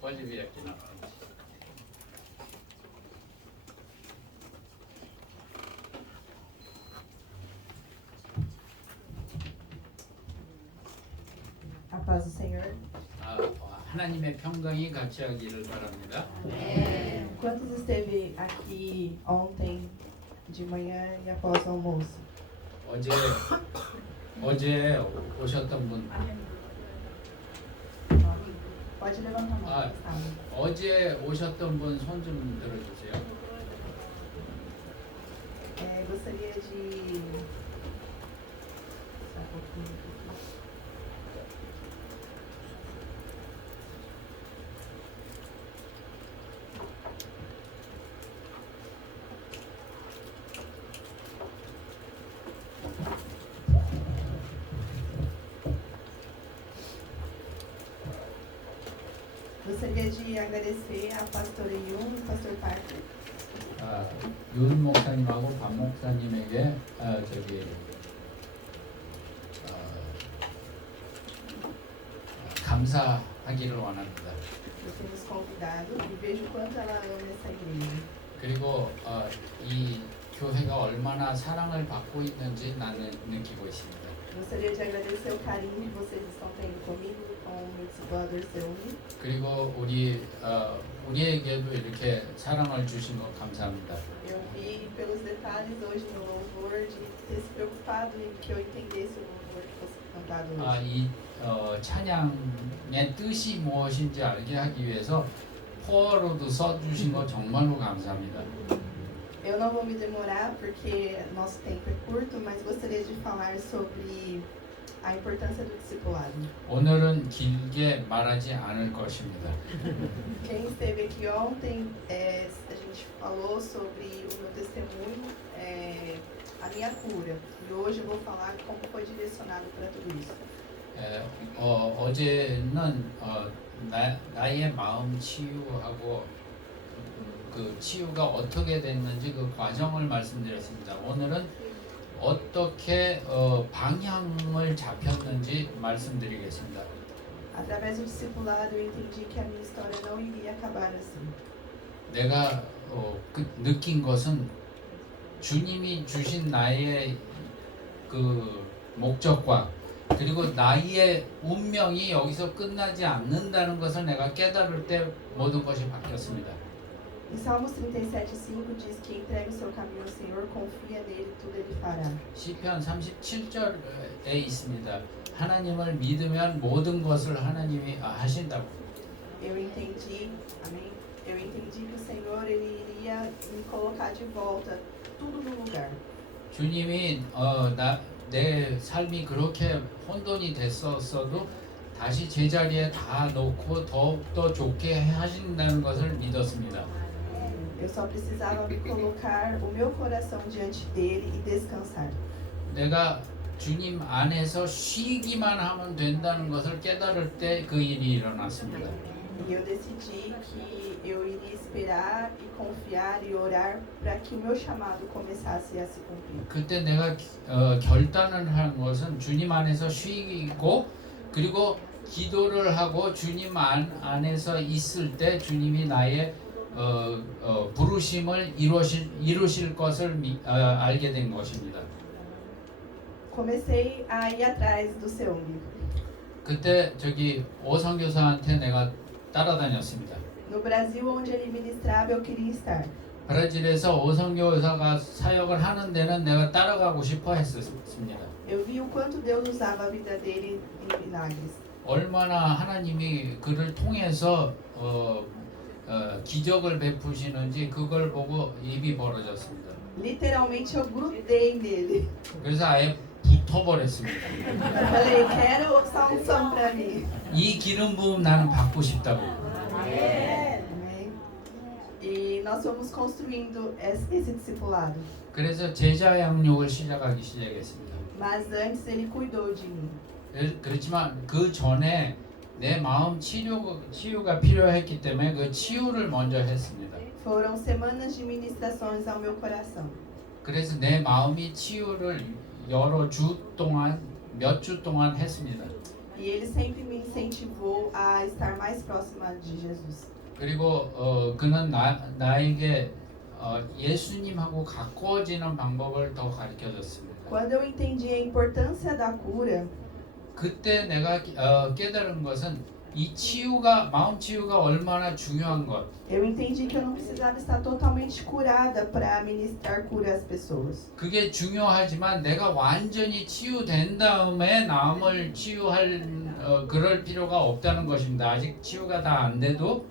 Pode vir aqui na frente. A paz do Senhor. 하나님의 평강이 같이 하기를 바랍니다. Quantos esteve aqui ontem de manhã e após o almoço? 어제 오셨던 분, Pode levantar a mão. Ah. 어제 오셨던 분 손 좀 들어주세요. Gostaria de só um pouquinho. Gostaria de agradecer a pastora Yun e pastor Parker. 윤 목사님하고 박 목사님에게 감사하기를 원합니다. Por ter nos convidado e vejo o quanto ela ama essa igreja. 그리고 이 교회가 얼마나 사랑을 받고 있는지 나는 느끼고 있습니다. Gostaria de agradecer o carinho que vocês estão tendo comigo, com o meu discipulador Seumi. 그리고 우리에게도 이렇게 사랑을 주신 것 감사합니다. Eu vi pelos detalhes hoje no louvor de ter se preocupado em que eu entendesse o louvor que fosse cantado hoje. 이 찬양의 뜻이 무엇인지 알게 하기 위해서 포어로도 써주신 거 정말로 감사합니다. Eu não vou me demorar porque nosso tempo é curto, mas gostaria de falar sobre a importância do discipulado. 오늘은 길게 말하지 않을 것입니다. Quem esteve aqui ontem, a gente falou sobre o meu testemunho, a minha cura. E hoje eu vou falar como foi direcionado para tudo isso. 어제는 나의 마음 치유하고 그 치유가 어떻게 됐는지 그 과정을 말씀드렸습니다. 오늘은 어떻게 방향을 잡혔는지 말씀드리겠습니다. Através do discipulado eu entendi que a minha história não iria acabar assim. 내가 느낀 것은 주님이 주신 나의 그 목적과 그리고 나의 운명이 여기서 끝나지 않는다는 것을 내가 깨달을 때 모든 것이 바뀌었습니다. Em Salmos 37:5 diz que entrega o seu caminho ao Senhor, confia nele, tudo ele fará. 시편 37절에 있습니다. 하나님을 믿으면 모든 것을 하나님이 하신다고. Eu entendi, amém? Eu entendi que o Senhor ele iria me colocar de volta tudo no lugar. 주님이 내 삶이 그렇게 혼돈이 됐었어도 다시 제자리에 다 놓고 더욱더 좋게 하신다는 것을 믿었습니다. Eu só precisava me colocar o meu coração diante dele e descansar. 내가 주님 안에서 쉬기만 하면 된다는 것을 깨달을 때 그 일이 일어났습니다. E eu decidi que eu iria esperar e confiar e orar para que o meu chamado começasse a se cumprir. 그때 내가 결단을 한 것은 주님 안에서 쉬고 그리고 기도를 하고 주님 안에서 있을 때 주님이 나의 부르심을 이루실 것을 알게 된 것입니다. Comecei a ir atrás do Seung. 그때 오성 교사한테 내가 따라다녔습니다. No Brasil, onde ele ministrava, eu queria estar. 브라질에서 오성 교사가 사역을 하는 데는 내가 따라가고 싶어 했었습니다. Eu vi o quanto Deus usava a vida dele em milagres. 얼마나 하나님이 그를 통해서 기적을 베푸시는지 그걸 보고 입이 벌어졌습니다. Literalmente eu grudei nele. 그래서 아예 붙어버렸습니다. Eu falei, quero essa unção para mim. 이 기름 부음 나는 받고 싶다고. Amém. E nós fomos construindo esse discipulado. 그래서 제자 양육을 시작했습니다. Mas antes ele cuidou de mim. 그렇지만 그 전에 내 마음 치유가 필요했기 때문에 그 치유를 먼저 했습니다. Foram semanas de ministrações ao meu coração. 그래서 내 마음이 치유를 몇 주 동안 했습니다. E ele sempre me incentivou a estar mais próxima de Jesus. 그리고 그는 나에게 예수님하고 가까워지는 방법을 더 가르쳐줬습니다. Quando eu entendi a importância da cura, 그때 내가 깨달은 것은 이 마음 치유가 얼마나 중요한 것. eu entendi que eu não precisava estar totalmente curada para ministrar cura às pessoas. 그게 중요하지만 내가 완전히 치유된 다음에 남을 치유할 그럴 필요가 없다는 것입니다. 아직 치유가 다 안 돼도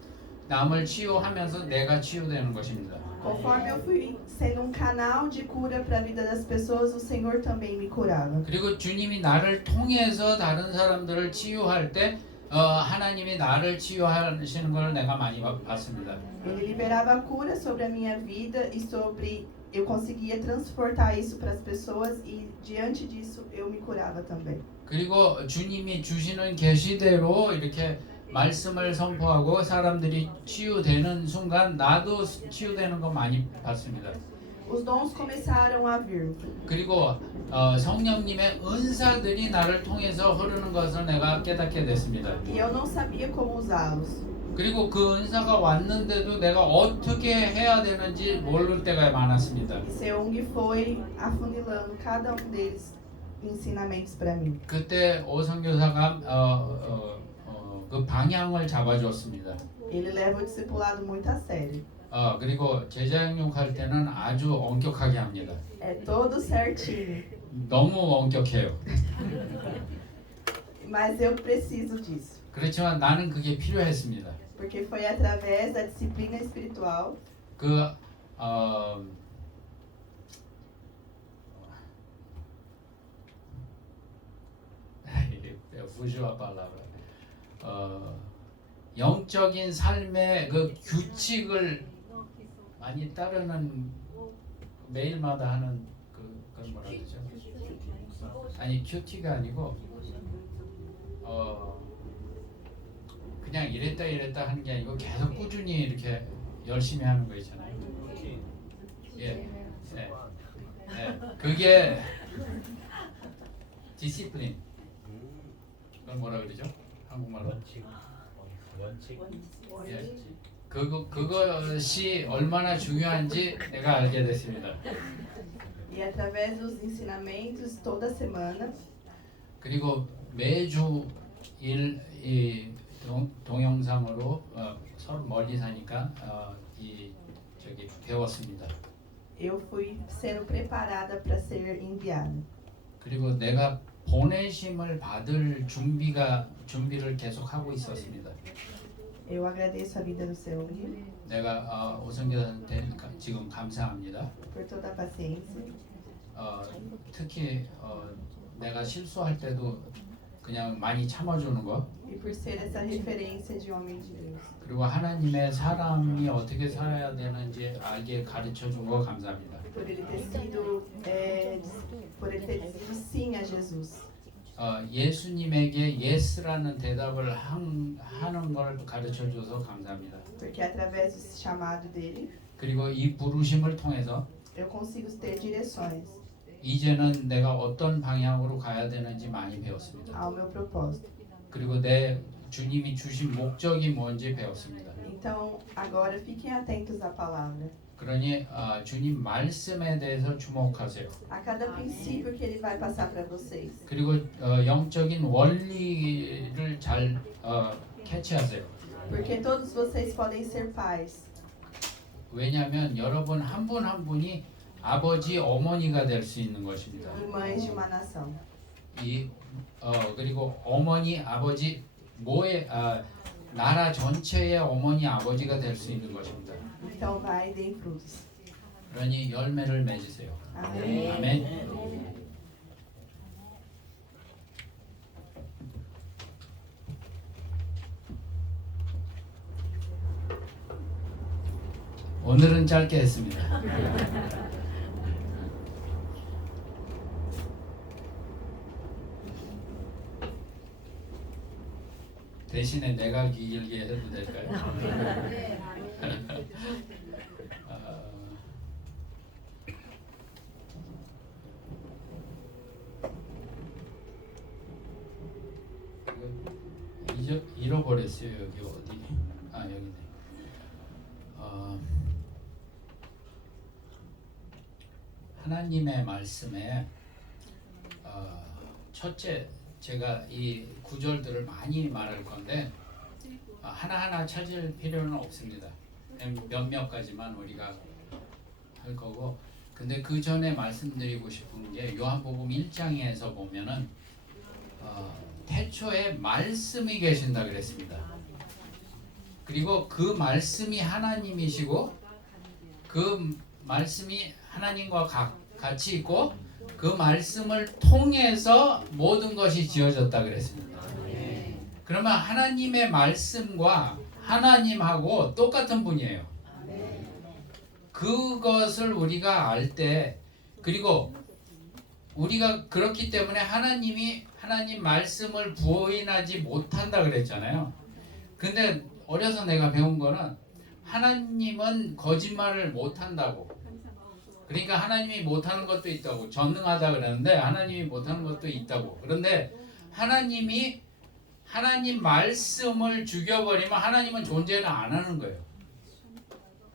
남을 치유하면서 내가 치유되는 것입니다. Conforme eu fui sendo um canal de cura para a vida das pessoas, o Senhor também me curava. 그리고 주님이 나를 통해서 다른 사람들을 치유할 때 하나님이 나를 치유하시는 걸 내가 많이 봤습니다. Ele liberava cura sobre a minha vida e eu conseguia transportar isso para as pessoas e diante disso eu me curava também. 그리고 주님이 주시는 계시대로 이렇게 말씀을 선포하고 사람들이 치유되는 순간 나도 치유되는 거 많이 봤습니다. Os dons começaram a vir. 그리고 성령님의 은사들이 나를 통해서 흐르는 것을 내가 깨닫게 됐습니다. E eu não sabia como usá-los. 그리고 그 은사가 왔는데도 내가 어떻게 해야 되는지 모를 때가 많았습니다. E Seung foi afunilando cada um deles ensinamentos para mim. 그때 오성교사가 그 방향을 잡아줬습니다. Ele leva o discipulado muito a sério. 그리고 제자양육 할 때는 아주 엄격하게 합니다. É todo certinho. 너무 엄격해요. Mas eu preciso disso. 그렇지만 나는 그게 필요했습니다. Porque foi através da disciplina espiritual fugiu a palavra. 영적인 삶의 그 규칙을 많이 따르는 매일마다 하는 그건 뭐라 그러죠? 아니 큐티가 아니고 그냥 이랬다 하는 게 아니고 계속 꾸준히 이렇게 열심히 하는 거 있잖아요. 예, 그게 디시플린. 그건 뭐라 그러죠? 한국말로? 원칙. 예. 그것이 얼마나 중요한지 내가 알게 됐습니다. e através dos ensinamentos toda semana. 그리고 매주 이 동영상으로 서로 멀리 사니까 배웠습니다. Eu fui sendo preparada para ser enviada. 그리고 내가 보내심을 받을 준비를 계속 하고 있었습니다. Eu agradeço a vida do Seung 내가 오성교사한테 지금 감사합니다. por toda a paciência. 특히 내가 실수할 때도 그냥 많이 참아주는 거. E por ser essa referência de homem de Deus. 그리고 하나님의 사람이 어떻게 살아야 되는지 알게 가르쳐 준 거 감사합니다. Por ele ter dito sim a Jesus. 예수님에게 예스라는 대답을 하는 걸 가르쳐 줘서 감사합니다. Porque através desse chamado dele, 그리고 이 부르심을 통해서 eu consigo ter direções 이제는 내가 어떤 방향으로 가야 되는지 많이 배웠습니다. ao meu propósito. 그리고 내 주님이 주신 목적이 뭔지 배웠습니다. Então, agora fiquem atentos à palavra. 그러니 주님 말씀에 대해서 주목하세요. A cada princípio que ele vai passar para vocês. 그리고 영적인 원리를 잘 캐치하세요. Porque todos vocês podem ser pais. 왜냐하면 여러분 한 분 한 분이 아버지 어머니가 될 수 있는 것입니다. E mães de uma nação. 그리고 어머니 아버지 나라 전체의 어머니 아버지가 될 수 있는 것입니다. Então vai e deem frutos. 그러니 열매를 맺으세요. Amém. 아멘. 오늘은 짧게 했습니다. 대신에 내가 길게 해도 될까요? 이거 잃어버렸어요. 여기 어디? 아 여기네. 하나님의 말씀에 첫째 제가 이 구절들을 많이 말할 건데 하나하나 찾을 필요는 없습니다. 몇몇 가지만 우리가 할 거고, 근데 그 전에 말씀드리고 싶은 게 요한복음 1장에서 보면은 태초에 말씀이 계신다 그랬습니다. 그리고 그 말씀이 하나님이시고 그 말씀이 하나님과 같이 있고 그 말씀을 통해서 모든 것이 지어졌다 그랬습니다. 그러면 하나님의 말씀과 하나님하고 똑같은 분이에요. 그것을 우리가 알 때, 그리고 우리가 그렇기 때문에 하나님 말씀을 부인하지 못한다 그랬잖아요. 근데 어려서 내가 배운 거는 하나님은 거짓말을 못한다고. 그러니까 하나님이 못하는 것도 있다고. 전능하다 그러는데 하나님이 못하는 것도 있다고. 그런데 하나님 말씀을 죽여버리면 하나님은 존재를 안 하는 거예요.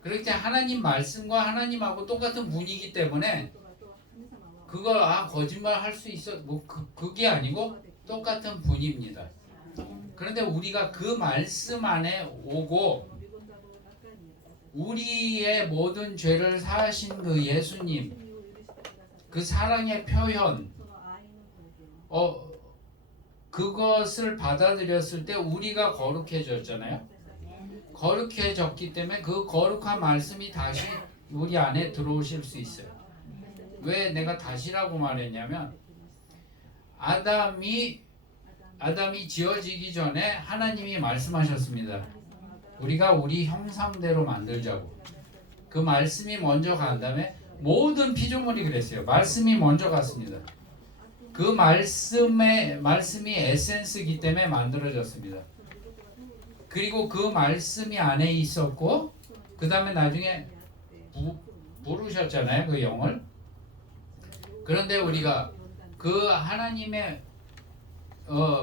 그렇게 하나님 말씀과 하나님하고 똑같은 분이기 때문에 그걸 거짓말 할 수 있어 그게 아니고 똑같은 분입니다. 그런데 우리가 그 말씀 안에 오고 우리의 모든 죄를 사하신 그 예수님, 그 사랑의 표현, 그것을 받아들였을 때 우리가 거룩해졌잖아요. 거룩해졌기 때문에 그 거룩한 말씀이 다시 우리 안에 들어오실 수 있어요. 왜 내가 다시라고 말했냐면 아담이 지어지기 전에 하나님이 말씀하셨습니다. 우리가 우리 형상대로 만들자고. 그 말씀이 먼저 간 다음에 모든 피조물이 그랬어요. 말씀이 먼저 갔습니다. 그 말씀이 에센스이기 때문에 만들어졌습니다. 그리고 그 말씀이 안에 있었고 그 다음에 나중에 부르셨잖아요. 그 영을. 그런데 우리가 그 하나님의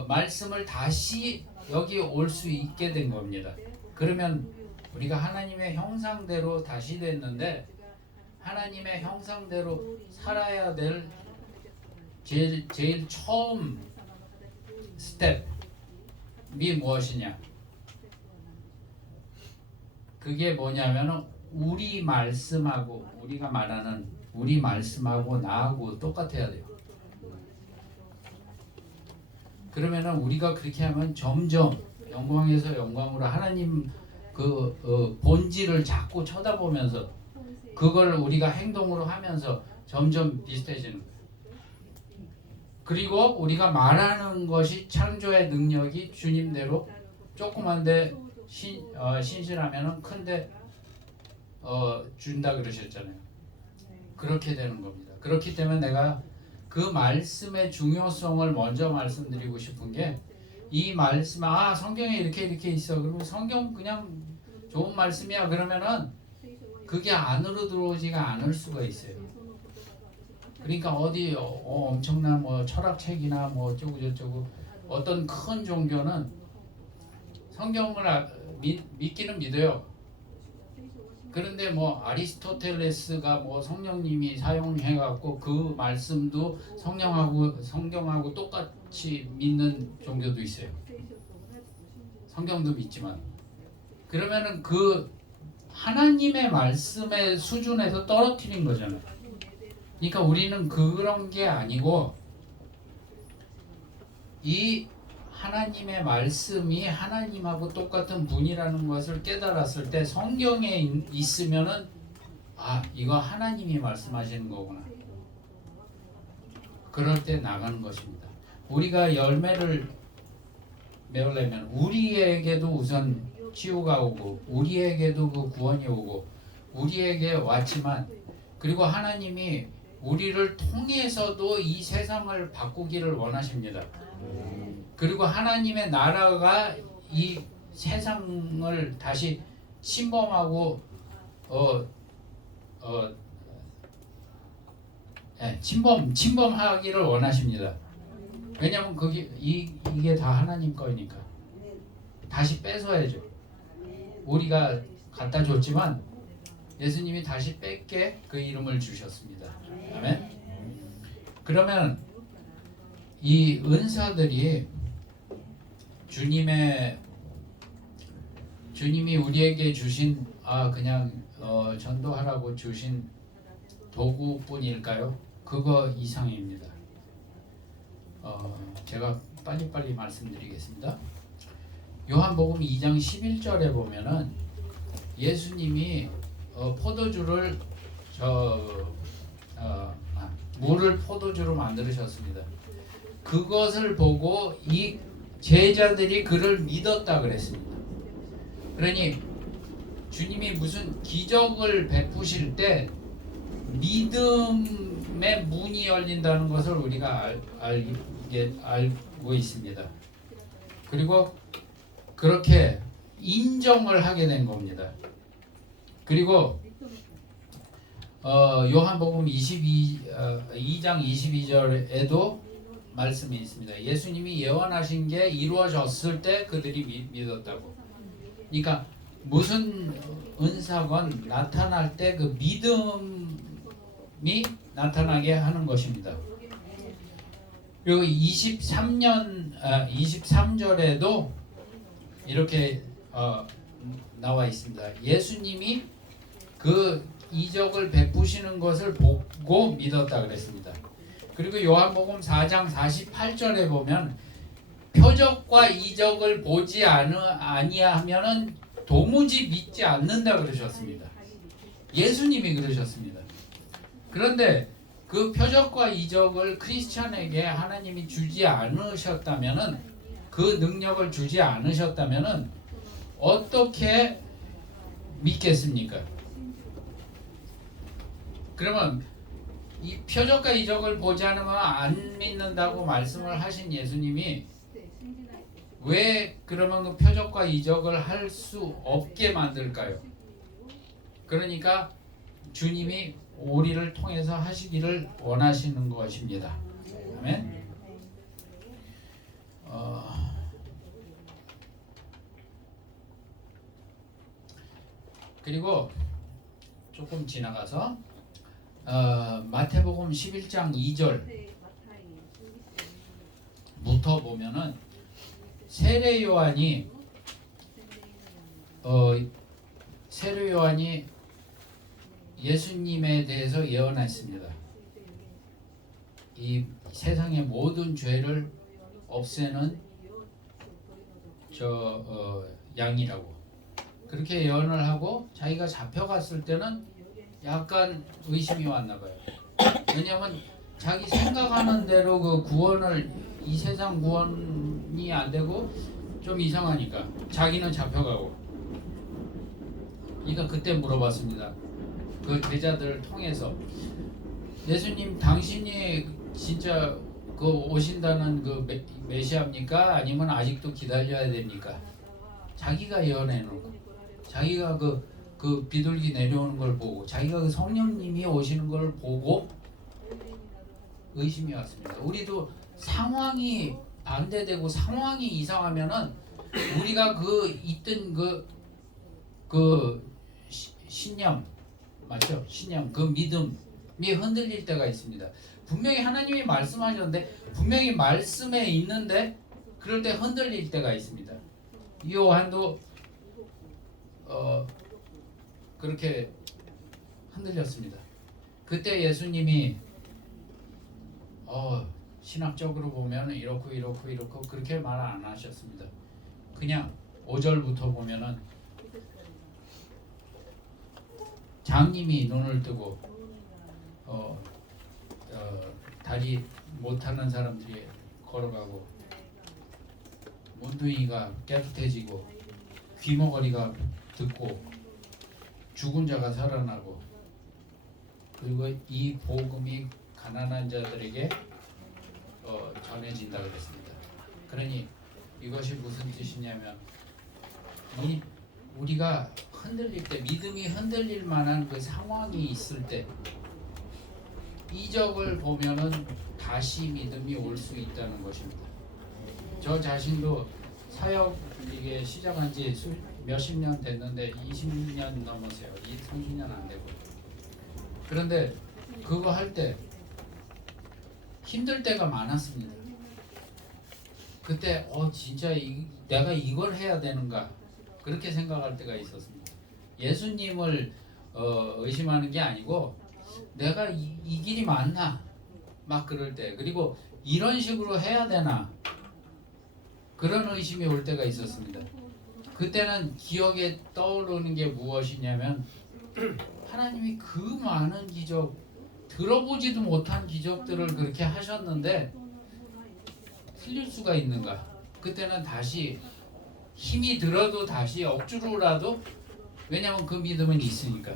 말씀을 다시 여기 올 수 있게 된 겁니다. 그러면 우리가 하나님의 형상대로 다시 됐는데 하나님의 형상대로 살아야 될 제일 처음 스텝이 무엇이냐? 그게 뭐냐면은 우리 말씀하고 우리가 말하는 우리 말씀하고 나하고 똑같아야 돼요. 그러면은 우리가 그렇게 하면 점점 영광에서 영광으로 하나님 그 본질을 자꾸 쳐다보면서 그걸 우리가 행동으로 하면서 점점 비슷해지는 거예요. 그리고 우리가 말하는 것이 창조의 능력이 주님대로 조그만데 신실하면은 큰데 준다 그러셨잖아요. 그렇게 되는 겁니다. 그렇기 때문에 내가 그 말씀의 중요성을 먼저 말씀드리고 싶은 게 이 말씀 성경에 이렇게 있어. 그러면 성경 그냥 좋은 말씀이야. 그러면은 그게 안으로 들어오지가 않을 수가 있어요. 그러니까 어디 엄청난 뭐 철학책이나 뭐 어쩌고 저쩌고 어떤 큰 종교는 성경을 믿기는 믿어요. 그런데 뭐 아리스토텔레스가 뭐 성령님이 사용해갖고 그 말씀도 성경하고 똑같이 믿는 종교도 있어요. 성경도 믿지만 그러면은 그 하나님의 말씀의 수준에서 떨어뜨린 거잖아요. 그러니까 우리는 그런 게 아니고 이 하나님의 말씀이 하나님하고 똑같은 분이라는 것을 깨달았을 때 성경에 있으면은 이거 하나님이 말씀하시는 거구나. 그럴 때 나가는 것입니다. 우리가 열매를 맺으려면 우리에게도 우선 치유가 오고 우리에게도 그 구원이 오고 우리에게 왔지만 그리고 하나님이 우리를 통해서도 이 세상을 바꾸기를 원하십니다. 그리고 하나님의 나라가 이 세상을 다시 침범하고 침범하기를 원하십니다. 왜냐하면 이게 다 하나님 거니까. 다시 뺏어야죠. 우리가 갖다 줬지만 예수님이 다시 뺏게 그 이름을 주셨습니다. 아멘. 그러면 이 은사들이 주님이 우리에게 주신 그냥 전도하라고 주신 도구뿐일까요? 그거 이상입니다. 제가 빨리빨리 말씀드리겠습니다. 요한복음 2장 11절에 보면은 예수님이 포도주를 물을 포도주로 만드셨습니다. 그것을 보고 이 제자들이 그를 믿었다 그랬습니다. 그러니 주님이 무슨 기적을 베푸실 때 믿음의 문이 열린다는 것을 우리가 알고 있습니다. 그리고 그렇게 인정을 하게 된 겁니다. 그리고 요한복음 2장 22절에도 말씀이 있습니다. 예수님이 예언하신 게 이루어졌을 때 그들이 믿었다고. 그러니까 무슨 은사건 나타날 때 그 믿음이 나타나게 하는 것입니다. 그리고 23절에도 이렇게 나와 있습니다. 예수님이 그 이적을 베푸시는 것을 보고 믿었다 그랬습니다. 그리고 요한복음 4장 48절에 보면 표적과 이적을 보지 아니하면은 도무지 믿지 않는다 그러셨습니다. 예수님이 그러셨습니다. 그런데 그 표적과 이적을 크리스찬에게 하나님이 주지 않으셨다면은, 그 능력을 주지 않으셨다면은 어떻게 믿겠습니까? 그러면 이 표적과 이적을 보지 않으면 안 믿는다고 말씀을 하신 예수님이 왜 그러면 그 표적과 이적을 할 수 없게 만들까요? 그러니까 주님이 우리를 통해서 하시기를 원하시는 것입니다. 아멘. 그리고 조금 지나가서 마태복음 11장 2절부터 보면은 세례 요한이 예수님에 대해서 예언했습니다. 이 세상의 모든 죄를 없애는 양이라고 그렇게 예언을 하고, 자기가 잡혀갔을 때는 약간 의심이 왔나 봐요. 왜냐하면 자기 생각하는 대로 그 구원을, 이 세상 구원이 안 되고 좀 이상하니까 자기는 잡혀가고. 그러니까 그때 물어봤습니다. 그 제자들을 통해서, 예수님 당신이 진짜 그 오신다는 그 메시아입니까? 아니면 아직도 기다려야 됩니까? 자기가 예언해 놓고, 자기가 그 비둘기 내려오는 걸 보고, 자기가 그 성령님이 오시는 걸 보고 의심이 왔습니다. 우리도 상황이 반대되고 상황이 이상하면은 우리가 그 있던 그 신념, 맞죠? 신념, 그 믿음이 흔들릴 때가 있습니다. 분명히 하나님이 말씀하셨는데, 분명히 말씀에 있는데 그럴 때 흔들릴 때가 있습니다. 요한도 그렇게 흔들렸습니다. 그때 예수님이 신학적으로 보면 이렇고 그렇게 말 안 하셨습니다. 그냥 5절부터 보면은 장님이 눈을 뜨고 다리 못하는 사람들이 걸어가고, 문둥이가 깨끗해지고, 귀머거리가 듣고, 죽은 자가 살아나고, 그리고 이 복음이 가난한 자들에게 전해진다 그랬습니다. 그러니 이것이 무슨 뜻이냐면, 우리가 흔들릴 때, 믿음이 흔들릴 만한 그 상황이 있을 때 이적을 보면은 다시 믿음이 올 수 있다는 것입니다. 저 자신도 사역 이게 시작한 지 몇십 년 됐는데 20년 넘었어요. 30년 안 되고. 그런데 그거 할 때 힘들 때가 많았습니다. 그때 진짜 내가 이걸 해야 되는가 그렇게 생각할 때가 있었습니다. 예수님을 의심하는 게 아니고 내가 이 길이 맞나 막 그럴 때, 그리고 이런 식으로 해야 되나 그런 의심이 올 때가 있었습니다. 그때는 기억에 떠오르는 게 무엇이냐면 하나님이 그 많은 기적, 들어보지도 못한 기적들을 그렇게 하셨는데 틀릴 수가 있는가. 그때는 다시 힘이 들어도 다시 억지로라도, 왜냐하면 그 믿음은 있으니까.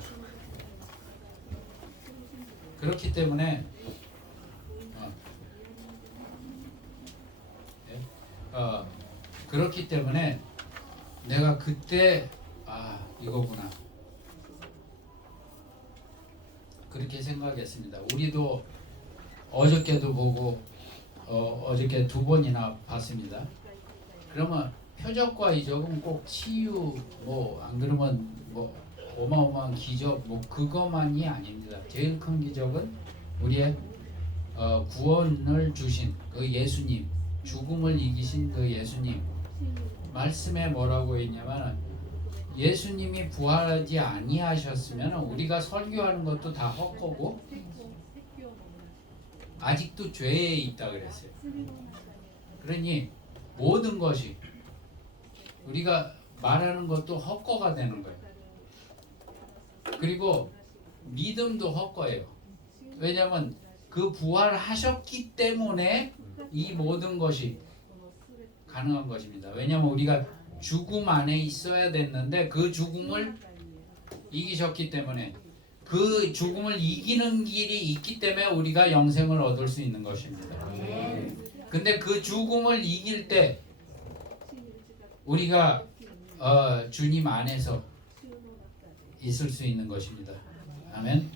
그렇기 때문에 그렇기 때문에 내가 그때 이거구나 그렇게 생각했습니다. 우리도 어저께도 보고 어저께 2번이나 봤습니다. 그러면 표적과 이적은 꼭 치유 안 그러면 어마어마한 기적 그것만이 아닙니다. 제일 큰 기적은 우리의 구원을 주신 그 예수님, 죽음을 이기신 그 예수님. 말씀에 뭐라고 있냐면 예수님이 부활하지 아니하셨으면 우리가 설교하는 것도 다 헛거고 아직도 죄에 있다 그랬어요. 그러니 모든 것이 우리가 말하는 것도 헛거가 되는 거예요. 그리고 믿음도 헛거예요. 왜냐하면 그 부활하셨기 때문에 이 모든 것이 가능한 것입니다. 왜냐하면 우리가 죽음 안에 있어야 됐는데 그 죽음을 이기셨기 때문에, 그 죽음을 이기는 길이 있기 때문에 우리가 영생을 얻을 수 있는 것입니다. 근데 그 죽음을 이길 때 우리가 주님 안에서 있을 수 있는 것입니다. 아멘.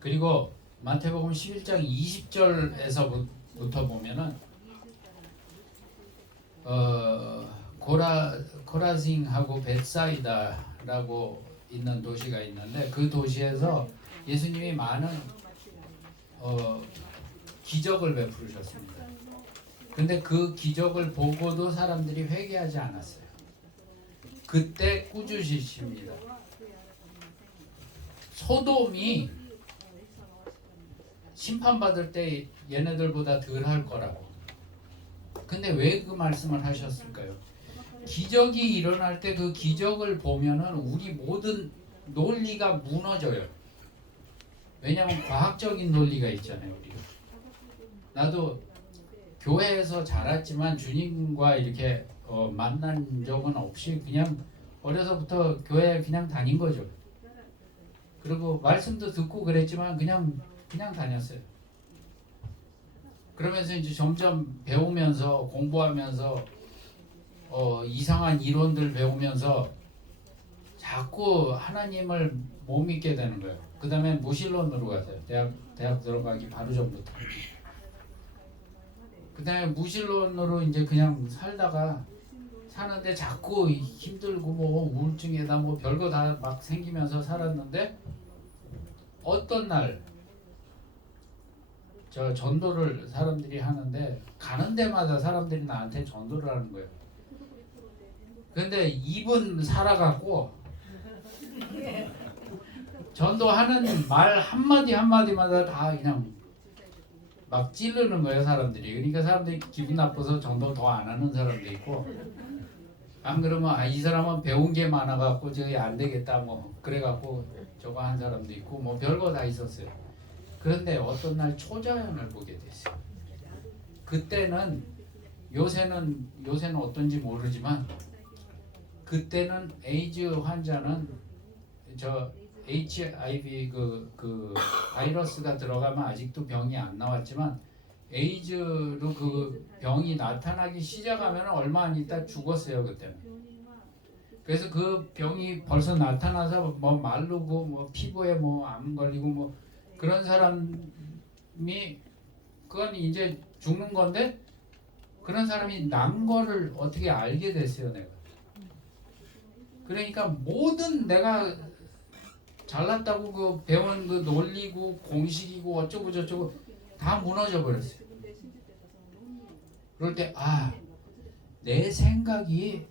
그리고 마태복음 11장 20절에서부터 보면은 코라zin하고 벳사이다라고 있는 도시가 있는데 그 도시에서 예수님이 많은 기적을 베푸셨습니다. 근데 그 기적을 보고도 사람들이 회개하지 않았어요. 그때 꾸짖으십니다. 소돔이 심판받을 때 얘네들보다 덜 할 거라고. 근데 왜 그 말씀을 하셨을까요? 기적이 일어날 때 그 기적을 보면은 우리 모든 논리가 무너져요. 왜냐하면 과학적인 논리가 있잖아요. 우리가. 나도 교회에서 자랐지만 주님과 이렇게 만난 적은 없이 그냥 어려서부터 교회에 그냥 다닌 거죠. 그리고 말씀도 듣고 그랬지만 그냥 다녔어요. 그러면서 이제 점점 배우면서 공부하면서 이상한 이론들 배우면서 자꾸 하나님을 못 믿게 되는 거예요. 그 다음에 무신론으로 가세요. 대학 들어가기 바로 전부터. 그 다음에 무신론으로 이제 그냥 살다가 사는데 자꾸 힘들고 우울증에다 별거 다 막 생기면서 살았는데 어떤 날 저 전도를 사람들이 하는데 가는 데마다 사람들이 나한테 전도를 하는 거예요. 근데 입은 살아갖고 전도하는 말 한마디마다 다 그냥 막 찌르는 거예요, 사람들이. 그러니까 사람들이 기분 나빠서 전도 더 안 하는 사람도 있고, 안 그러면 이 사람은 배운 게 많아갖고 저기 안 되겠다 그래갖고 저거 한 사람도 있고 별거 다 있었어요. 그런데 어떤 날 초자연을 보게 됐어요. 그때는 요새는 어떤지 모르지만 그때는 에이즈 환자는 저 HIV 그 바이러스가 들어가면 아직도 병이 안 나왔지만 에이즈로 그 병이 나타나기 시작하면 얼마 안 있다 죽었어요. 그때는. 그래서 그 병이 벌써 나타나서 마르고 피부에 암 걸리고 그런 사람이 그건 이제 죽는 건데 그런 사람이 난 거를 어떻게 알게 됐어요, 내가. 그러니까 모든 내가 잘났다고 그 배운 그 논리고 공식이고 어쩌고 저쩌고 다 무너져 버렸어요. 그럴 때 내 생각이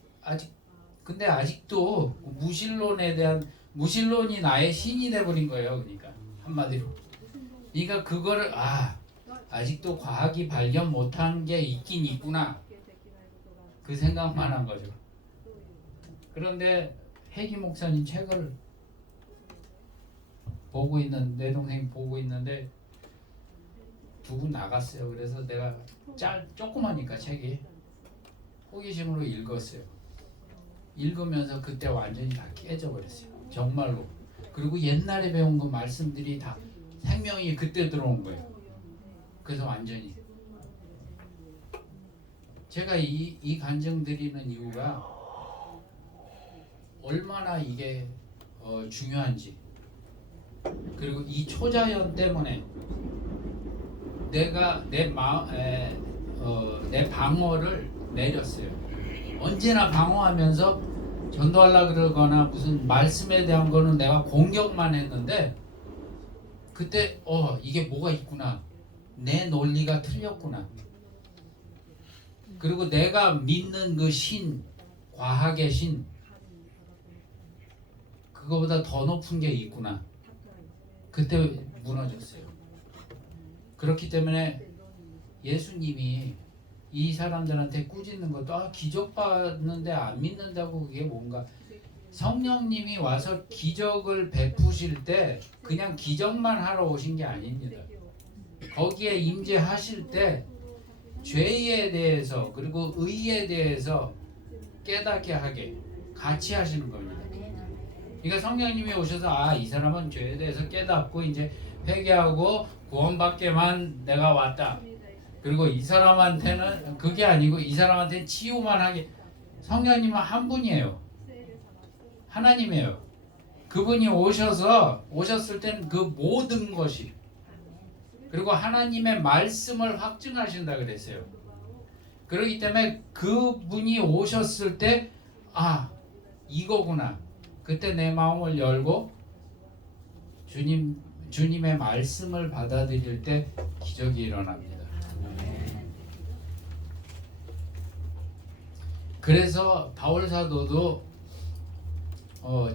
근데 아직도 무신론에 대한 무신론이 나의 신이 돼 버린 거예요. 그러니까 한마디로. 그러니까 그거를 아직도 과학이 발견 못한 게 있긴 있구나. 그 생각만 한 거죠. 그런데 해기 목사님 책을 내 동생이 보고 있는데 두 분 나갔어요. 그래서 내가 조그마니까 책이 호기심으로 읽었어요. 읽으면서 그때 완전히 다 깨져버렸어요. 정말로. 그리고 옛날에 배운 그 말씀들이 다 생명이 그때 들어온 거예요. 그래서 완전히 제가 이 간증 드리는 이유가 얼마나 이게 중요한지, 그리고 이 초자연 때문에 내가 내 방어를 내렸어요. 언제나 방어하면서 전도하려고 그러거나 무슨 말씀에 대한 거는 내가 공격만 했는데 그때 이게 뭐가 있구나. 내 논리가 틀렸구나. 그리고 내가 믿는 그 신, 과학의 신, 그거보다 더 높은 게 있구나. 그때 무너졌어요. 그렇기 때문에 예수님이 이 사람들한테 꾸짖는 것도 기적 받는데 안 믿는다고 그게 뭔가, 성령님이 와서 기적을 베푸실 때 그냥 기적만 하러 오신 게 아닙니다. 거기에 임재하실 때 죄에 대해서 그리고 의에 대해서 깨닫게 하게 같이 하시는 겁니다. 그러니까 성령님이 오셔서 이 사람은 죄에 대해서 깨닫고 이제 회개하고 구원받게만 내가 왔다. 그리고 이 사람한테는 그게 아니고 이 사람한테는 치유만 하게. 성령님은 한 분이에요. 하나님이에요. 그분이 오셨을 때는 그 모든 것이, 그리고 하나님의 말씀을 확증하신다 그랬어요. 그렇기 때문에 그분이 오셨을 때 이거구나. 그때 내 마음을 열고 주님의 말씀을 받아들일 때 기적이 일어납니다. 그래서 바울 사도도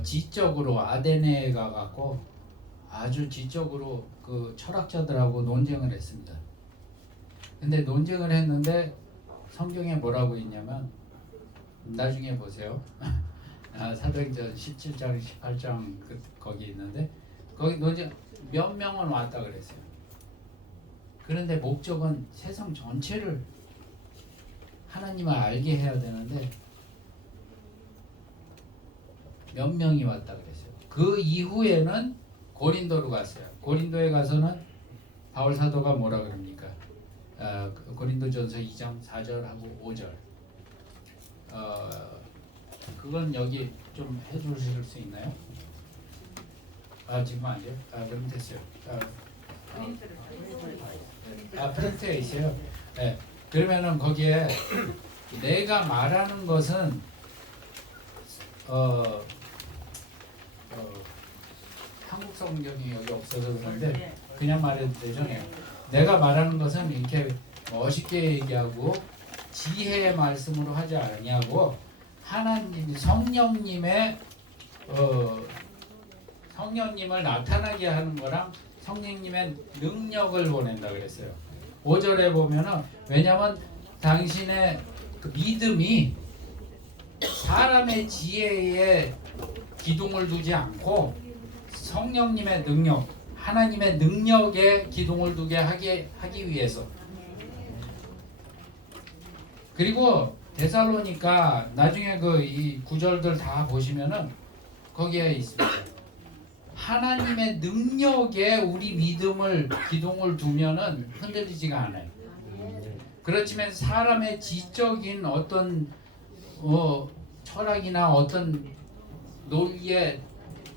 지적으로 아데네에 가갖고 아주 지적으로 그 철학자들하고 논쟁을 했습니다. 근데 논쟁을 했는데 성경에 뭐라고 있냐면, 나중에 보세요. 사도행전 17장 18장 거기 있는데 거기 논쟁 몇 명은 왔다 그랬어요. 그런데 목적은 세상 전체를 하나님을 알게 해야 되는데 몇 명이 왔다 그랬어요. 그 이후에는 고린도로 갔어요. 고린도에 가서는 바울 사도가 뭐라 그럽니까? 고린도전서 2장 4절하고 5절. 그건 여기 좀 해주실 수 있나요? 지금 안 돼요? 그럼 됐어요. 프린트에 있어요. 네. 그러면은 거기에 내가 말하는 것은 한국 성경이 여기 없어서 그런데 그냥 말해도 되죠. 내가 말하는 것은 이렇게 멋있게 얘기하고 지혜의 말씀으로 하지 아니하고 하나님 성령님의 성령님을 나타나게 하는 거랑 성령님의 능력을 보낸다 그랬어요. 5절에 보면은, 왜냐하면 당신의 그 믿음이 사람의 지혜에 기둥을 두지 않고 성령님의 능력, 하나님의 능력에 기둥을 두게 하기 위해서. 그리고 데살로니가 나중에 이 구절들 다 보시면은 거기에 있습니다. 하나님의 능력에 우리 믿음을 기둥을 두면은 흔들리지가 않아요. 그렇지만 사람의 지적인 어떤 철학이나 어떤 논리에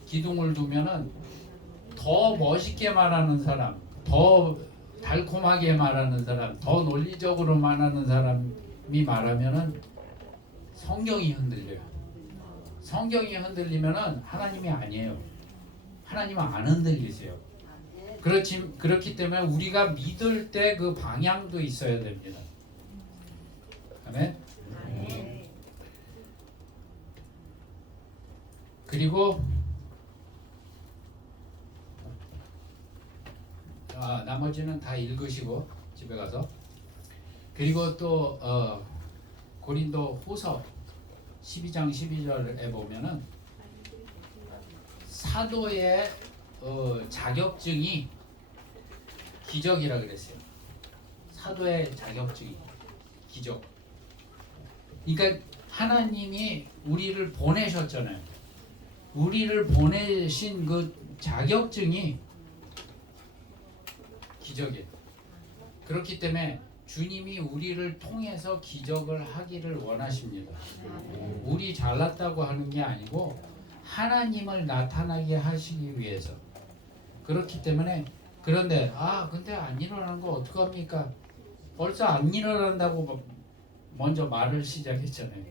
기둥을 두면은 더 멋있게 말하는 사람, 더 달콤하게 말하는 사람, 더 논리적으로 말하는 사람 말하면은 성경이 흔들려요. 성경이 흔들리면은 하나님이 아니에요. 하나님은 안 흔들리세요. 그렇기 때문에 우리가 믿을 때 그 방향도 있어야 됩니다. 아멘. 그리고 나머지는 다 읽으시고 집에 가서. 그리고 또 고린도 후서 12장 12절에 보면은 사도의 자격증이 기적이라 그랬어요. 사도의 자격증이 기적. 그러니까 하나님이 우리를 보내셨잖아요. 우리를 보내신 그 자격증이 기적이에요. 그렇기 때문에 주님이 우리를 통해서 기적을 하기를 원하십니다. 우리 잘났다고 하는 게 아니고 하나님을 나타나게 하시기 위해서. 그렇기 때문에 그런데 근데 안 일어난 거 어떡합니까? 벌써 안 일어난다고 먼저 말을 시작했잖아요.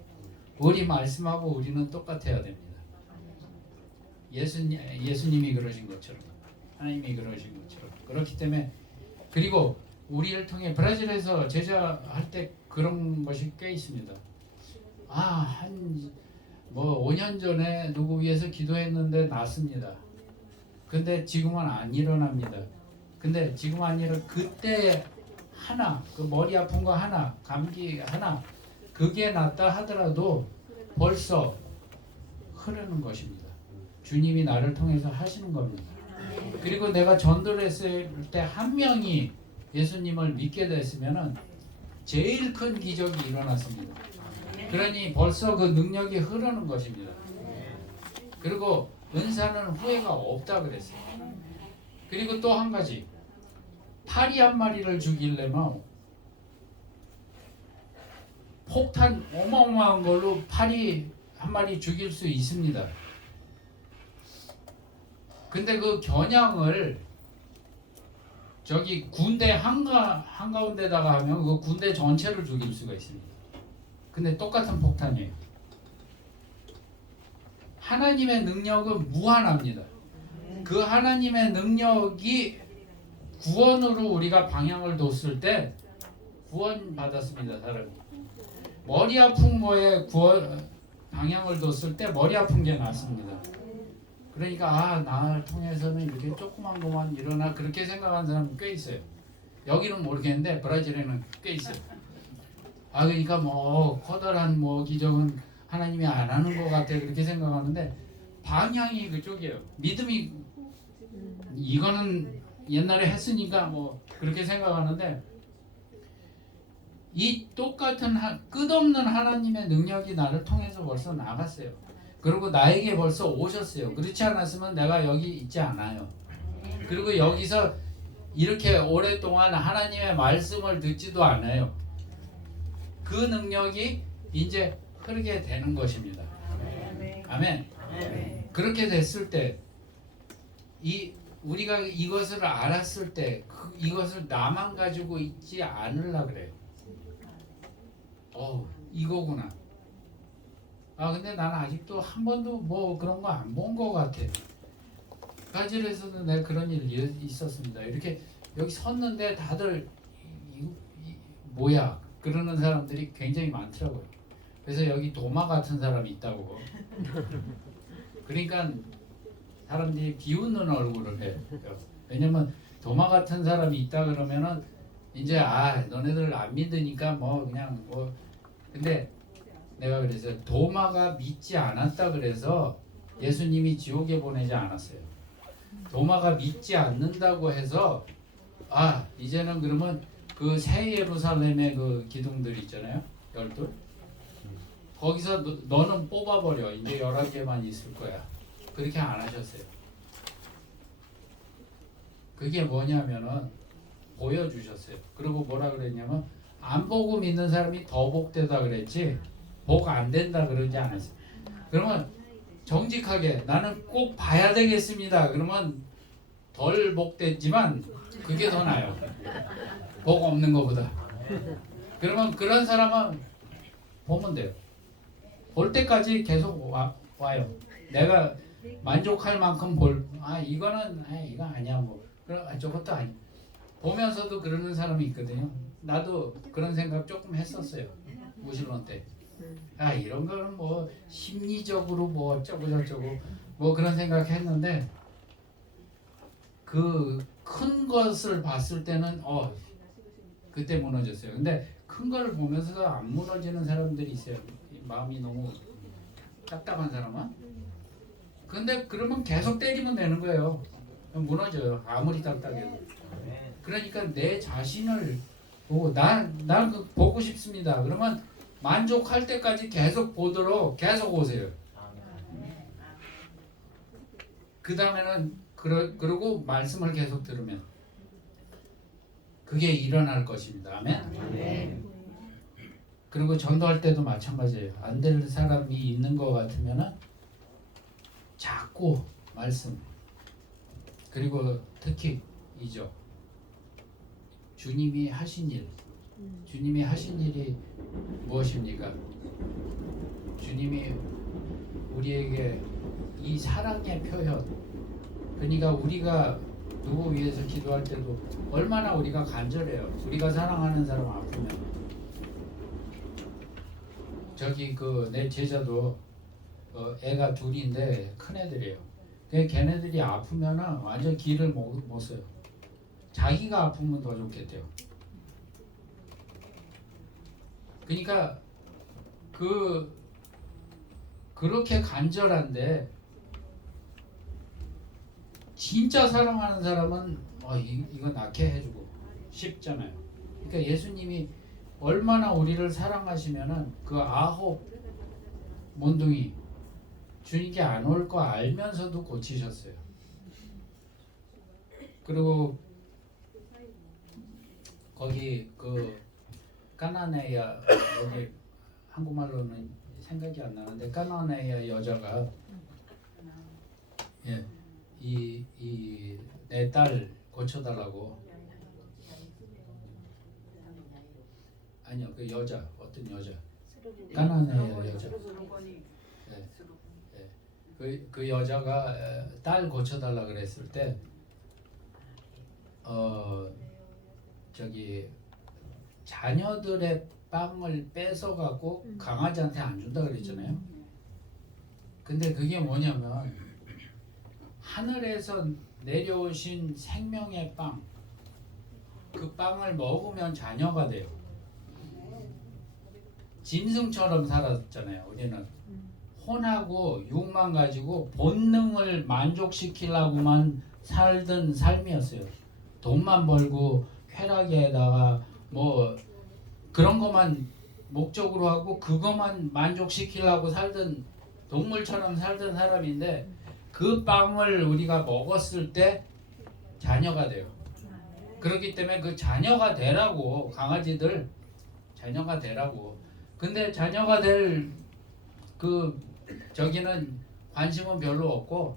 우리 말씀하고 우리는 똑같아야 됩니다. 예수님이 그러신 것처럼 하나님이 그러신 것처럼. 그렇기 때문에 그리고 우리를 통해 브라질에서 제자할 때 그런 것이 꽤 있습니다. 한 5년 전에 누구 위해서 기도했는데 낫습니다. 근데 지금은 안 일어납니다. 근데 지금 안 일어 그때 하나 그 머리 아픈 거 하나 감기 하나 그게 낫다 하더라도 벌써 흐르는 것입니다. 주님이 나를 통해서 하시는 겁니다. 그리고 내가 전도를 했을 때 한 명이 예수님을 믿게 됐으면은 제일 큰 기적이 일어났습니다. 그러니 벌써 그 능력이 흐르는 것입니다. 그리고 은사는 후회가 없다 그랬어요. 그리고 또 한 가지 파리 한 마리를 죽이려면 폭탄 어마어마한 걸로 파리 한 마리 죽일 수 있습니다. 근데 그 겨냥을 저기 군대 한가운데다가 하면 그 군대 전체를 죽일 수가 있습니다. 근데 똑같은 폭탄이에요. 하나님의 능력은 무한합니다. 그 하나님의 능력이 구원으로 우리가 방향을 뒀을 때 구원 받았습니다. 사람이 머리 아픈 거에 방향을 뒀을 때 머리 아픈 게 낫습니다. 그러니까 나를 통해서는 이렇게 조그만 것만 일어나 그렇게 생각하는 사람이 꽤 있어요. 여기는 모르겠는데 브라질에는 꽤 있어요. 그러니까 커다란 기적은 하나님이 안 하는 것 같아 그렇게 생각하는데 방향이 그쪽이에요. 믿음이 이거는 옛날에 했으니까 그렇게 생각하는데 이 똑같은 끝없는 하나님의 능력이 나를 통해서 벌써 나갔어요. 그리고 나에게 벌써 오셨어요. 그렇지 않았으면 내가 여기 있지 않아요. 그리고 여기서 이렇게 오랫동안 하나님의 말씀을 듣지도 않아요. 그 능력이 이제 흐르게 되는 것입니다. 아멘. 그렇게 됐을 때 우리가 이것을 알았을 때 이것을 나만 가지고 있지 않으려 그래요. 이거구나. 근데 나는 아직도 한 번도 그런 거 안 본 것 같아. 브라질에서도 내가 그런 일이 있었습니다. 이렇게 여기 섰는데 다들 뭐야 그러는 사람들이 굉장히 많더라고요. 그래서 여기 도마 같은 사람이 있다고. 그러니까 사람들이 비웃는 얼굴을 해요. 왜냐면 도마 같은 사람이 있다 그러면은 이제 너네들 안 믿으니까 근데 내가 그래서 도마가 믿지 않았다 그래서 예수님이 지옥에 보내지 않았어요. 도마가 믿지 않는다고 해서 이제는 그러면 그 새 예루살렘의 그 기둥들 있잖아요. 12 거기서 너는 뽑아버려. 이제 11개만 있을 거야. 그렇게 안 하셨어요. 그게 뭐냐면은 보여주셨어요. 그리고 뭐라 그랬냐면 안 보고 믿는 사람이 더 복되다 그랬지 복 안 된다 그러지 않았어요. 그러면 정직하게 나는 꼭 봐야 되겠습니다. 그러면 덜 복됐지만 그게 더 나아요. 복 없는 것보다. 그러면 그런 사람은 보면 돼요. 볼 때까지 계속 와요. 내가 만족할 만큼 이거는 이거 아니야 뭐 저것도 아니. 보면서도 그러는 사람이 있거든요. 나도 그런 생각 조금 했었어요. 무신론 때. 이런 거는 뭐 심리적으로 뭐 어쩌고 저쩌고 뭐 그런 생각했는데 그 큰 것을 봤을 때는 그때 무너졌어요. 근데 큰 거를 보면서도 안 무너지는 사람들이 있어요. 마음이 너무 딱딱한 사람은. 근데 그러면 계속 때리면 되는 거예요. 무너져요. 아무리 딱딱해도. 그러니까 내 자신을 보고 난 보고 싶습니다. 그러면 만족할 때까지 계속 보도록 계속 오세요. 그 다음에는 그러고 말씀을 계속 들으면 그게 일어날 것입니다. 아멘. 그리고 전도할 때도 마찬가지예요. 안 될 사람이 있는 것 같으면은 자꾸 말씀 그리고 특히 이죠. 주님이 하신 일. 주님이 하신 일이 무엇입니까? 주님이 우리에게 이 사랑의 표현. 그러니까 우리가 누구 위해서 기도할 때도 얼마나 우리가 간절해요. 우리가 사랑하는 사람 아프면. 저기 내 제자도 애가 둘인데 큰 애들이에요. 걔네들이 아프면은 완전 기를 못 써요. 자기가 아프면 더 좋겠대요. 그러니까 그렇게 간절한데 진짜 사랑하는 사람은 이거 낫게 해주고 싶잖아요. 그러니까 예수님이 얼마나 우리를 사랑하시면은 그 9 몬둥이 주님께 안 올 거 알면서도 고치셨어요. 그리고 거기 까나네야 여기 한국말로는 생각이 안 나는데 까나네야 여자가 내 딸 고쳐달라고 아니요 그 여자 어떤 여자 까나네야 여자 그 여자가 딸 고쳐달라 그랬을 때 저기 자녀들의 빵을 뺏어갖고 강아지한테 안 준다 그랬잖아요. 근데 그게 뭐냐면 하늘에서 내려오신 생명의 빵, 그 빵을 먹으면 자녀가 돼요. 짐승처럼 살았잖아요. 우리는 혼하고 육만 가지고 본능을 만족시키려고만 살던 삶이었어요. 돈만 벌고 쾌락에다가 뭐 그런 것만 목적으로 하고 그것만 만족시키려고 살던 동물처럼 살던 사람인데 그 빵을 우리가 먹었을 때 자녀가 돼요. 그렇기 때문에 그 자녀가 되라고 강아지들 자녀가 되라고. 근데 자녀가 될 저기는 관심은 별로 없고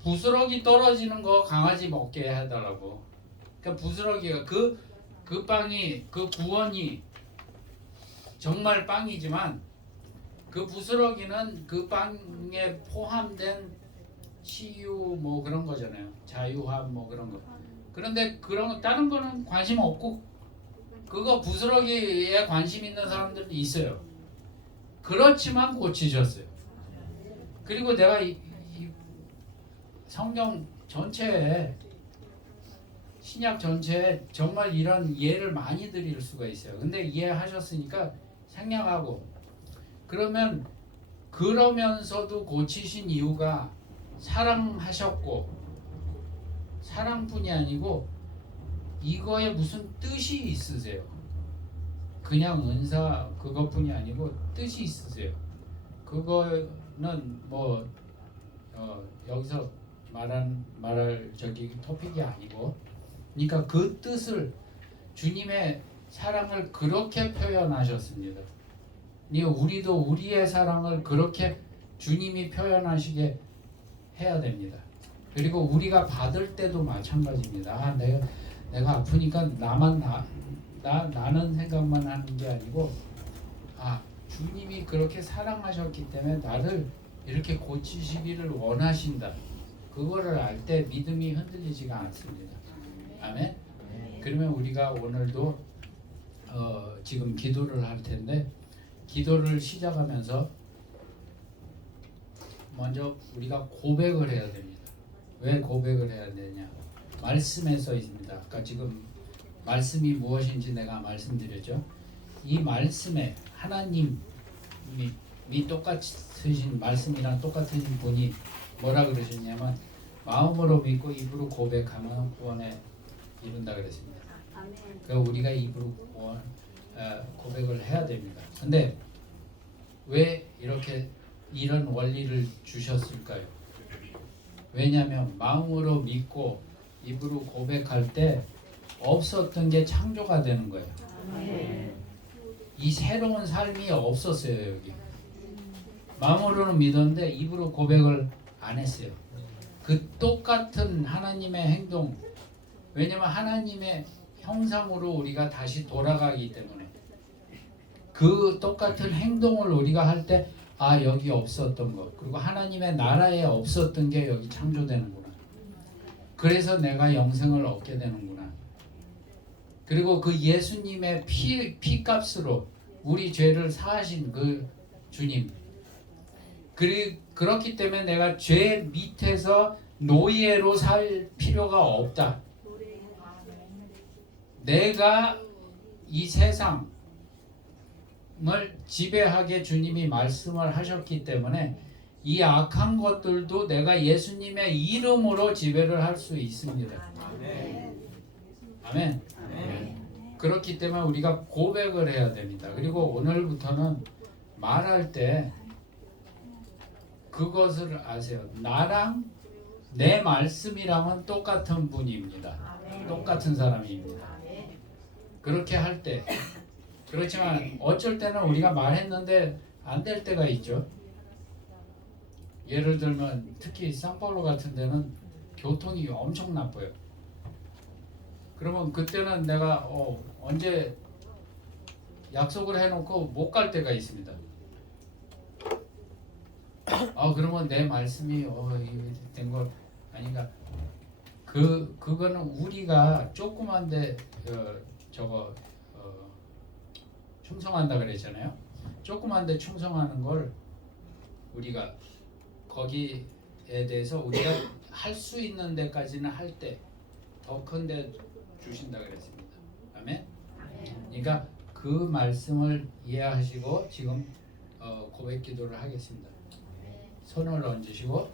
부스러기 떨어지는 거 강아지 먹게 하더라고. 그러니까 부스러기가 그 빵이 그 구원이 정말 빵이지만 그 부스러기는 그 빵에 포함된 치유 뭐 그런 거잖아요. 자유함 뭐 그런 거. 그런데 그런 다른 거는 관심 없고 그거 부스러기에 관심 있는 사람들도 있어요. 그렇지만 고치셨어요. 그리고 내가 이 성경 전체에 신약 전체에 정말 이런 예를 많이 드릴 수가 있어요. 근데 이해하셨으니까 생략하고 그러면 그러면서도 고치신 이유가 사랑하셨고 사랑뿐이 아니고 이거에 무슨 뜻이 있으세요. 그냥 은사 그것뿐이 아니고 뜻이 있으세요. 그거는 뭐 여기서 말할 저기 토픽이 아니고 그러니까 그 뜻을 주님의 사랑을 그렇게 표현하셨습니다. 우리도 우리의 사랑을 그렇게 주님이 표현하시게 해야 됩니다. 그리고 우리가 받을 때도 마찬가지입니다. 내가 아프니까 나는 생각만 하는 게 아니고 주님이 그렇게 사랑하셨기 때문에 나를 이렇게 고치시기를 원하신다. 그거를 알 때 믿음이 흔들리지가 않습니다. 아멘. 그러면 우리가 오늘도 지금 기도를 할 텐데 기도를 시작하면서 먼저 우리가 고백을 해야 됩니다. 왜 고백을 해야 되냐? 말씀에 써 있습니다. 아까 지금 말씀이 무엇인지 내가 말씀드렸죠. 이 말씀에 하나님이 똑같으신 말씀이랑 똑같은 분이 뭐라 그러셨냐면 마음으로 믿고 입으로 고백하면 구원에 이룬다 그랬습니다. 그러니까 우리가 입으로 고백을 해야 됩니다. 근데 왜 이렇게 이런 원리를 주셨을까요? 왜냐하면 마음으로 믿고 입으로 고백할 때 없었던 게 창조가 되는 거예요. 이 새로운 삶이 없었어요. 여기 마음으로는 믿었는데 입으로 고백을 안 했어요. 그 똑같은 하나님의 행동, 왜냐하면 하나님의 형상으로 우리가 다시 돌아가기 때문에 그 똑같은 행동을 우리가 할 때 여기 없었던 것, 그리고 하나님의 나라에 없었던 게 여기 창조되는구나. 그래서 내가 영생을 얻게 되는구나. 그리고 그 예수님의 피값으로 우리 죄를 사하신 그 주님, 그렇기 때문에 내가 죄 밑에서 노예로 살 필요가 없다. 내가 이 세상을 지배하게 주님이 말씀을 하셨기 때문에 이 악한 것들도 내가 예수님의 이름으로 지배를 할 수 있습니다. 아멘. 그렇기 때문에 우리가 고백을 해야 됩니다. 그리고 오늘부터는 말할 때 그것을 아세요. 나랑 내 말씀이랑은 똑같은 분입니다. 똑같은 사람입니다. 그렇게 할 때, 그렇지만 어쩔 때는 우리가 말했는데 안 될 때가 있죠. 예를 들면 특히 상파울로 같은 데는 교통이 엄청 나빠요. 그러면 그때는 내가 언제 약속을 해놓고 못 갈 때가 있습니다. 그러면 내 말씀이 된 걸 아닌가. 그거는 우리가 조그만데 충성한다 그랬잖아요. 조그만데 충성하는 걸 우리가 거기에 대해서 우리가 할 수 있는 데까지는 할 때 더 큰 데 주신다 그랬습니다. 아멘. 그러니까 그 말씀을 이해하시고 지금 고백 기도를 하겠습니다. 손을 얹으시고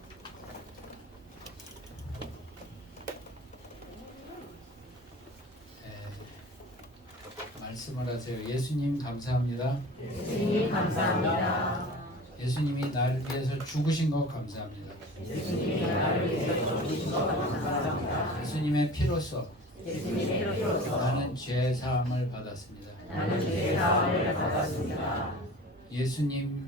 말씀을 하세요. 예수님 감사합니다. 예수님 감사합니다. 예수님이 나를 위해서 죽으신 것 감사합니다. 예수님이 나를 위해서 죽으신 것 감사합니다. 예수님의 피로써 예수님의 피로써 나는 죄 사함을 받았습니다. 나는 죄 사함을 받았습니다. 예수님이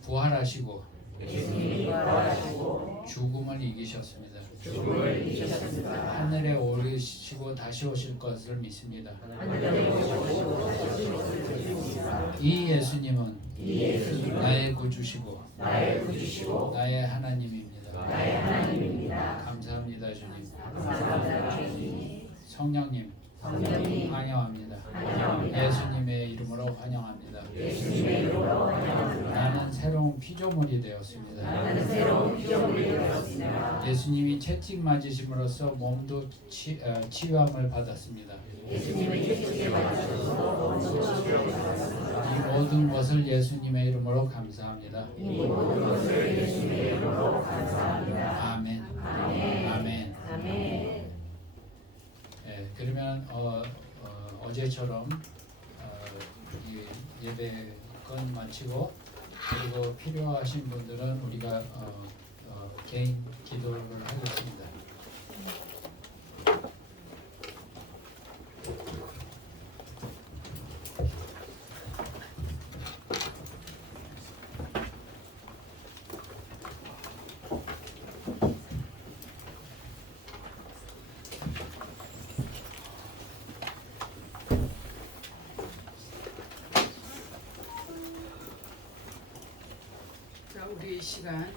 부활하시고 예수님이 부활하시고 죽음을 이기셨습니다. 죽음을 이기셨습니다. 하늘에 오르시고 다시 오실 것을 믿습니다. 하늘에 오시고 다시 오실 것을 믿습니다. 이 예수님은 이 예수님은 나의 구주시고 나의 구주시고 나의 하나님입니다. 나의 하나님입니다. 감사합니다 주님. 감사합니다 주님. 성령님 성령님 환영합니다. 환영합니다. 예수님의 이름으로 환영합니다. 예수님의 이름으로 환영합니다. 나는 새로운 피조물이 되었습니다. 나는 새로운 피조물이 되었습니다. 예수님이 채찍 맞으심으로써 몸도 치유함을 받았습니다. 예수님의 채찍에 맞으셔서 몸도 치유를 받았습니다. 이 모든 것을 예수님의 이름으로 감사합니다. 이 모든 것을 예수님의 이름으로 감사합니다. 아멘. 아멘. 아멘. 아멘. 그러면 어제처럼 이 예배 건 마치고 그리고 필요하신 분들은 우리가 개인 기도를 하겠습니다. 우리 시간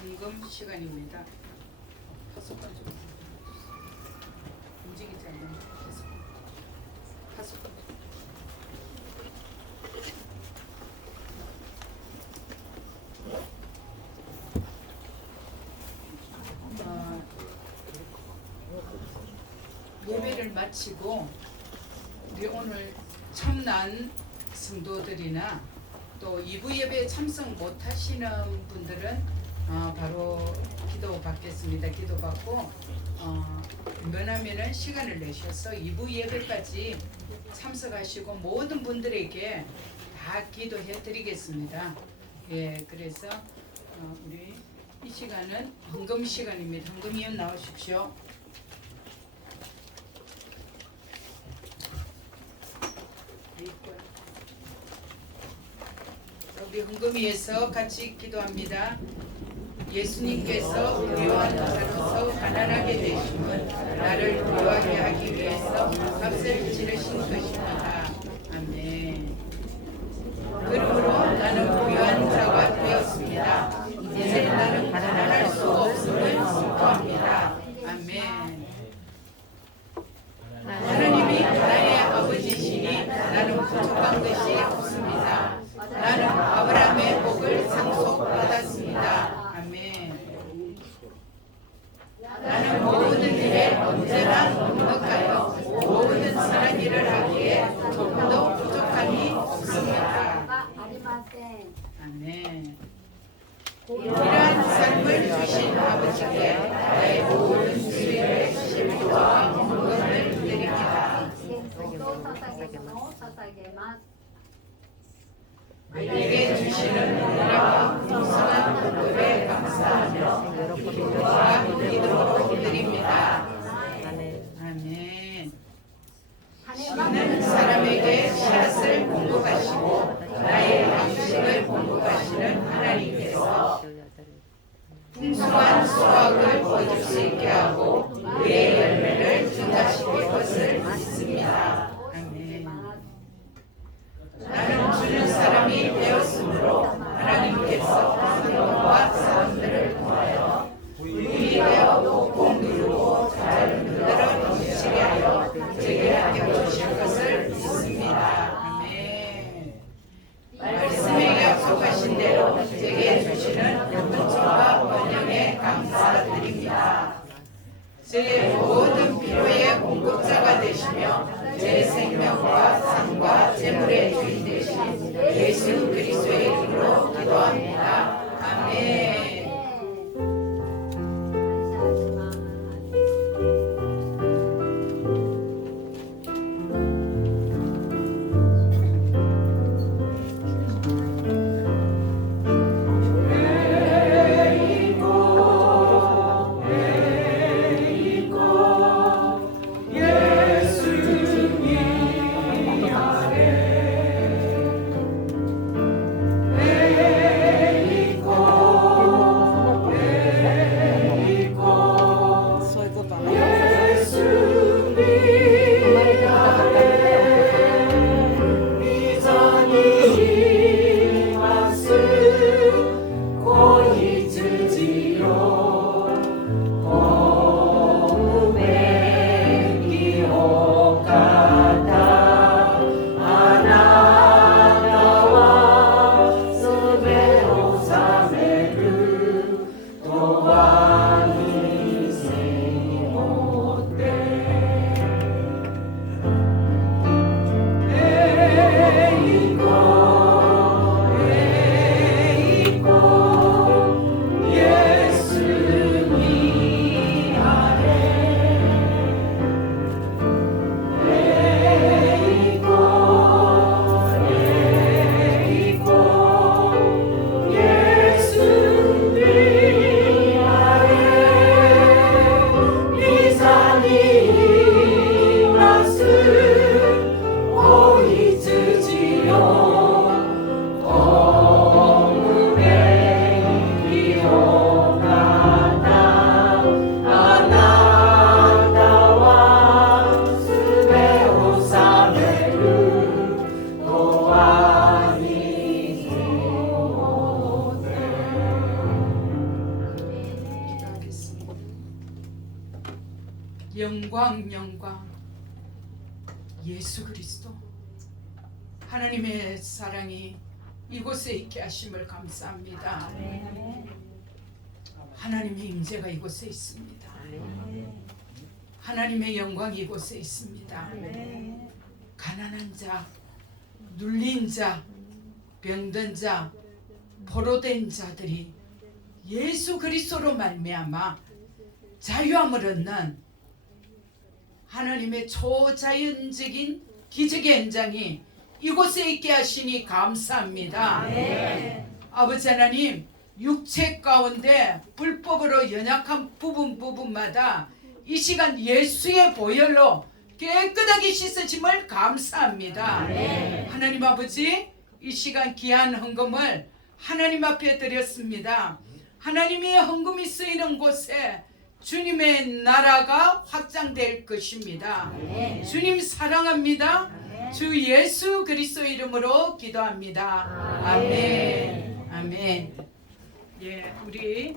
헌금 시간입니다. 파수꾼 좀 움직이지 않는 계속 파수꾼 예배를 마치고 우리 오늘 참난 성도들이나 또 2부 예배에 참석 못하시는 분들은 바로 기도 받겠습니다. 기도 받고 웬만하면은 시간을 내셔서 2부 예배까지 참석하시고 모든 분들에게 다 기도해 드리겠습니다. 예, 그래서 우리 이 시간은 헌금 시간입니다. 헌금위원 나오십시오. 우리 헌금위에서 같이 기도합니다. 예수님께서 부유한 자로서 가난하게 되심은 나를 부유하게 하기 위해서 값을 치르신 것입니다. 아멘. 그러므로 나는 부유한 자가 되었습니다. 이제 나는 가난할 수 없음을 선포합니다. 아멘. 하나님이 나의 아버지시니 나는 부족한 것이 없습니다. 나는 아브라함의 복을 상속받았습니다. 아멘. 나는 모든 일에 언제나 넉넉하여 모든 선한 일을 하기에 조금도 부족함이 없습니다. 아멘. 이러한 삶을 주신 아버지께 나의 모든 수요일의 심부와 헌금을 드립니다. 내게 주시는 은혜와 풍성한 복을 감사하며 기도와 기도로 드립니다. 아멘. 하는 사람에게 씨앗을 공급하시고 나의 양식을 공급하시는 하나님께서 풍성한 수확을 거둘 수 있게 하고 그의 열매를 증가시킬 것을 믿습니다. 아멘. 나는 주는 사람이 되었으므로 하나님께서 사람과 사람들을 통하여 부유되어 복복 누르고 잘 흔들어 넘치게 하여 제게 맡겨주실 것을 믿습니다. 아멘. 말씀에 약속하신 대로 제게 주시는 은총과 번영에 감사드립니다. 제 모든 영광 예수 그리스도 하나님의 사랑이 이곳에 있게 하심을 감사합니다. 하나님의 임재가 이곳에 있습니다. 하나님의 영광이 이곳에 있습니다. 가난한 자, 눌린 자, 병든 자, 포로된 자들이 예수 그리스도로 말미암아 자유함을 얻는 하나님의 초자연적인 기적의 현장이 이곳에 있게 하시니 감사합니다. 아버지 하나님, 육체 가운데 불법으로 연약한 부분마다 이 시간 예수의 보혈로 깨끗하게 씻으심을 감사합니다. 하나님 아버지, 이 시간 귀한 헌금을 하나님 앞에 드렸습니다. 하나님의 헌금이 쓰이는 곳에 주님의 나라가 확장될 것입니다. 주님 사랑합니다. 주 예수 그리스도 이름으로 기도합니다. 아멘. 아멘. 예, 우리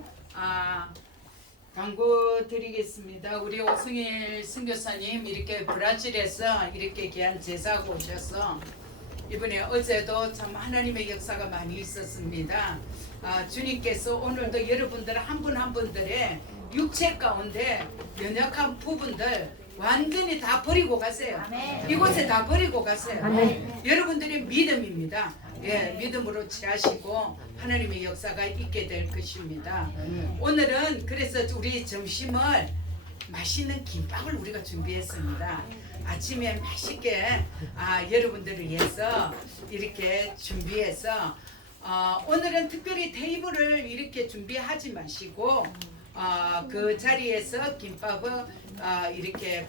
광고 드리겠습니다. 우리 오승일 선교사님 이렇게 브라질에서 이렇게 귀한 제사하고 오셔서 이번에 어제도 참 하나님의 역사가 많이 있었습니다. 주님께서 오늘도 여러분들 한 분 한 분들의 육체 가운데 연약한 부분들 완전히 다 버리고 가세요. 이곳에 다 버리고 가세요. 여러분들의 믿음입니다. 예, 믿음으로 취하시고 하나님의 역사가 있게 될 것입니다. 오늘은 그래서 우리 점심을 맛있는 김밥을 우리가 준비했습니다. 아침에 맛있게 여러분들을 위해서 이렇게 준비해서 오늘은 특별히 테이블을 이렇게 준비하지 마시고 그 자리에서 김밥을 이렇게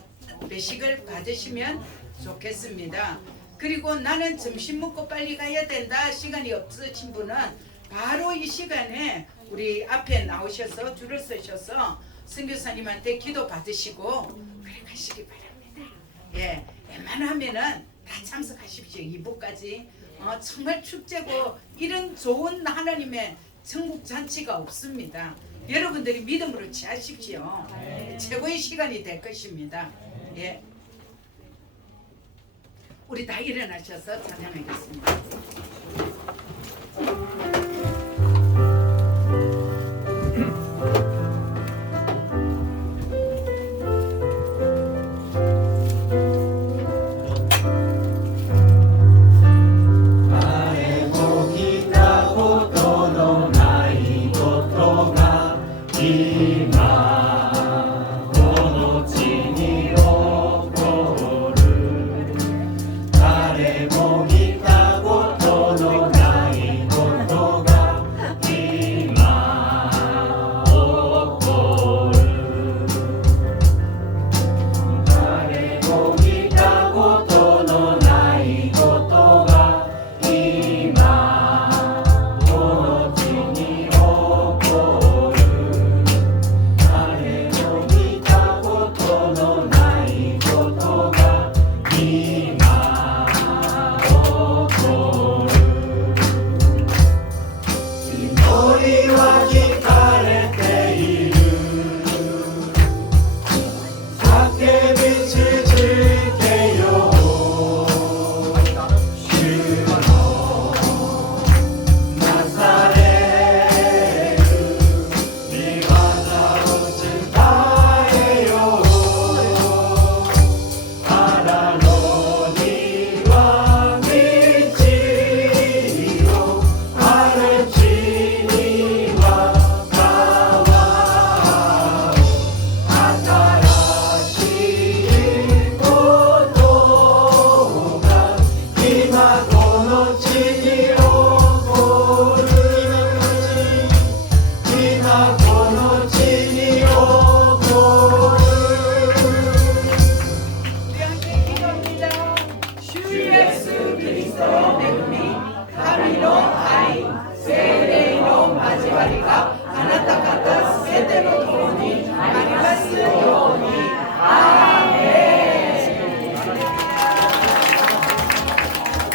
배식을 받으시면 좋겠습니다. 그리고 나는 점심 먹고 빨리 가야 된다, 시간이 없으신 분은 바로 이 시간에 우리 앞에 나오셔서 줄을 서셔서 선교사님한테 기도 받으시고 그래 가시기 바랍니다. 예, 웬만하면은 다 참석하십시오. 2부까지 정말 축제고 이런 좋은 하나님의 천국 잔치가 없습니다. 여러분들이 믿음으로 취하십시오. 최고의 시간이 될 것입니다. 예, 우리 다 일어나셔서 찬양하겠습니다.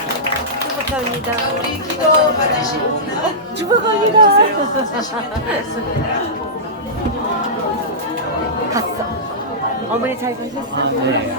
감사합니다. 우리 기도 받으신 분은 축복합니다. 주시면 되겠습니다. 갔어. 어머니 잘 사셨어? 네.